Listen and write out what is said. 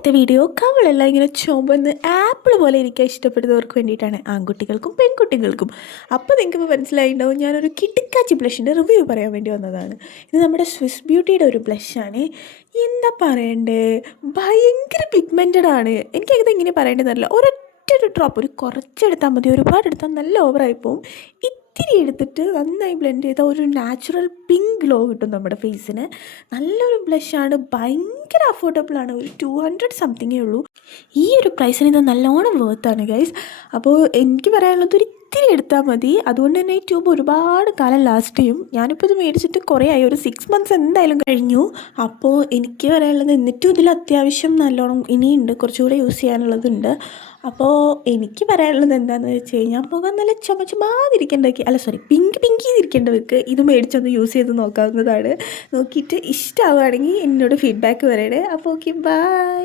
ഇന്നത്തെ വീഡിയോ കവളെല്ലാം ഇങ്ങനെ ചുമന്ന് ആപ്പിൾ പോലെ ഇരിക്കാൻ ഇഷ്ടപ്പെടുന്നവർക്ക് വേണ്ടിയിട്ടാണ്, ആൺകുട്ടികൾക്കും പെൺകുട്ടികൾക്കും. അപ്പോൾ നിങ്ങൾക്ക് മനസ്സിലായിട്ടുണ്ടാവും ഞാനൊരു കിടുക്കാച്ചി ബ്ലഷിൻ്റെ റിവ്യൂ പറയാൻ വേണ്ടി വന്നതാണ്. ഇത് നമ്മുടെ സ്വിസ് ബ്യൂട്ടിയുടെ ഒരു ബ്ലഷാണ്. എന്താ പറയണ്ടേ, ഭയങ്കര പിഗ്മെൻറ്റഡ് ആണ്. എനിക്കത് എങ്ങനെ പറയേണ്ടതെന്നറിയില്ല. ഒരൊറ്റ ഡ്രോപ്പ്, ഒരു കുറച്ചെടുത്താൽ മതി, ഒരുപാട് എടുത്താൽ നല്ല ഓവറായി പോവും. ഇത്തിരി എടുത്തിട്ട് നന്നായി ബ്ലെൻഡ് ചെയ്താൽ ഒരു നാച്ചുറൽ പിങ്ക് ഗ്ലോ കിട്ടും നമ്മുടെ ഫേസിന്. നല്ലൊരു ബ്ലഷാണ്, ഭയങ്കര അഫോർഡബിളാണ്. ഒരു 200 സംതിങ്ങേ ഉള്ളൂ. ഈ ഒരു പ്രൈസിന് ഇത് നല്ലോണം വേർത്താണ് ഗൈസ്. അപ്പോൾ എനിക്ക് പറയാനുള്ളത് ഒരു ഇത്തിരി എടുത്താൽ മതി. അതുകൊണ്ട് തന്നെ ഈ ട്യൂബ് ഒരുപാട് കാലം ലാസ്റ്റ് ചെയ്യും. ഞാനിപ്പോൾ ഇത് മേടിച്ചിട്ട് കുറേ ആയി, ഒരു 6 months എന്തായാലും കഴിഞ്ഞു. അപ്പോൾ എനിക്ക് പറയാനുള്ളത്, എന്നിട്ടും ഇതിൽ അത്യാവശ്യം നല്ലോണം ഇനിയുണ്ട്, കുറച്ചുകൂടെ യൂസ് ചെയ്യാനുള്ളതുണ്ട്. അപ്പോൾ എനിക്ക് പറയാനുള്ളത് എന്താണെന്ന് വെച്ച് കഴിഞ്ഞാൽ, മുഖം നല്ല ചുമച്ചുമാതിരിക്കേണ്ടവർക്ക്, അല്ല സോറി, പിങ്കിയിരിക്കേണ്ടവർക്ക് ഇത് മേടിച്ചൊന്ന് യൂസ് ചെയ്ത് നോക്കാവുന്നതാണ്. നോക്കിയിട്ട് ഇഷ്ടമാവുകയാണെങ്കിൽ എന്നോട് ഫീഡ്ബാക്ക് പറയണേ. അപ്പോൾ ഓക്കെ, ബൈ.